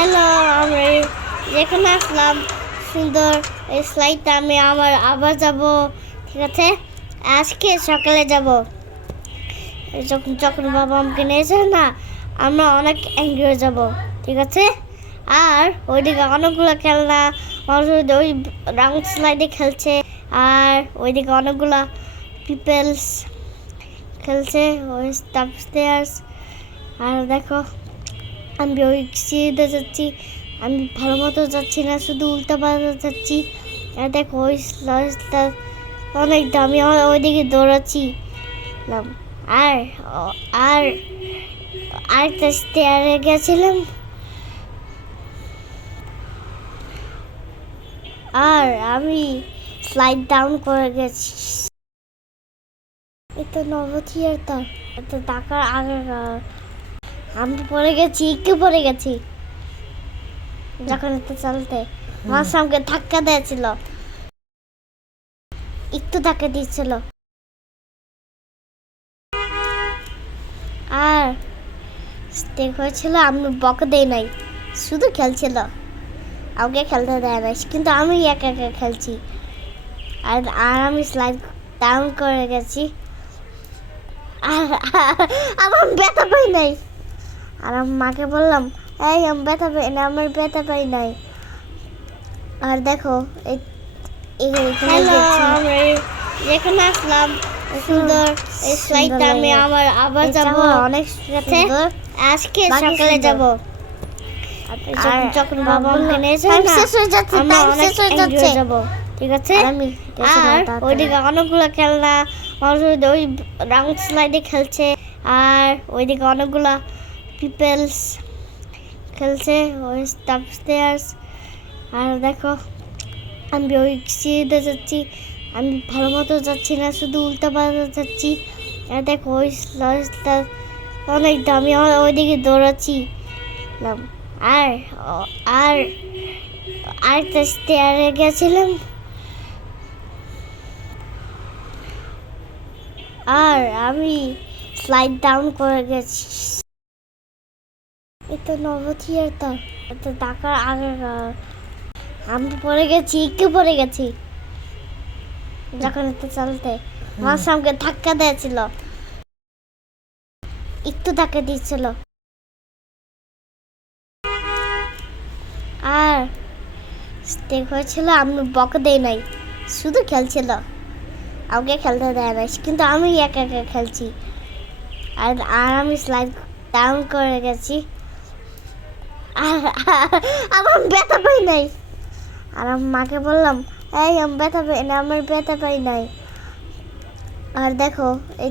Hello, আমরা যেখানে আসলাম সুন্দর এই স্লাইডটা আমি আবার যাব। ঠিক আছে, আজকে সকালে যাব। যখন যখন বাবা আমাকে নিয়ে যাবে না, আমরা অনেক এনজয় যাব। ঠিক আছে, আর ওইদিকে অনেকগুলো খেলনা মানুষ ওই রাউন্ড স্লাইডে খেলছে, আর ওইদিকে অনেকগুলা পিপলস খেলছে ওই স্টাফস্টেয়ার্স। আর দেখো, আমি ওই সিঁড়িতে যাচ্ছি, আমি ভালো মতো যাচ্ছি না, শুধু উল্টা পাল্টা যাচ্ছি। আর দেখো ওই স্লাইডটা অনেক দামি, ওইদিকে দৌড়াচ্ছি। আর আর আরেকটা স্টেয়ারে গেছিলাম, আর আমি স্লাইড ডাউন করে গেছি। এটা নবথিয়াটা, এটা টাকার আগে আমি পড়ে গেছি, একটু পড়ে গেছি যখন একটু চলতে। আমার সঙ্গে ধাক্কা দিয়েছিল, একটু ধাক্কা দিয়েছিল। আর স্টেক হয়েছিল, আমি বকে দেই নাই, শুধু খেলছিল, আমাকে খেলতে দেয় না, কিন্তু আমি একা একা খেলছি। আর আর আমি স্লাইড ডাউন করে গেছি, আর আমার ব্যথা পাই নাই। আর আমার মাকে বললাম, এই আমি ব্যথা পাই না, আমার ব্যথা পাই নাই। আর দেখো যেখানে আসলাম সুন্দর এই স্লাইডটা আমি আবার যাব। অনেক সুন্দর, আজকে সকালে যাব। আর যখন বাবা আমাকে নিয়ে যাবে না, আমরা অনেক এনজয় যাব। ঠিক আছে, আর ওইদিকে অনেকগুলো খেলনা মানুষ ওই রাউন্ড স্লাইডে খেলছে, আর ওইদিকে অনেকগুলা পিপলস খেলছে ওই স্টাফস্টেয়ার্স। আর দেখো, আমি ওই সিঁড়িতে যাচ্ছি, আমি ভালো মতো যাচ্ছি না, শুধু উল্টা পাল্টা যাচ্ছি। আর দেখো ওই স্লাইডটা অনেক দামি, ওইদিকে দৌড়াচ্ছি। আর আর আরেকটা স্টেয়ারে গেছিলাম, আর আমি স্লাইড ডাউন করে গেছি। এটা নবথিয়াটা, এটা টাকার আগে আমি পড়ে গেছি, একটু পড়ে গেছি যখন একটু চলতে। আমার সঙ্গে ধাক্কা দিয়েছিল, একটু ধাক্কা দিয়েছিল। আর স্টেক হয়েছিল, আমি বকে দেই নাই, শুধু খেলছিল, আমাকে খেলতে দেয় না, কিন্তু আমি একা একা খেলছি। আর আর আমি স্লাইড ডাউন করে গেছি, আর আমার ব্যথা পাই নাই। আর আমার মাকে বললাম, এই আমি ব্যথা পাই না, আমার ব্যথা পাই নাই। আর দেখো এই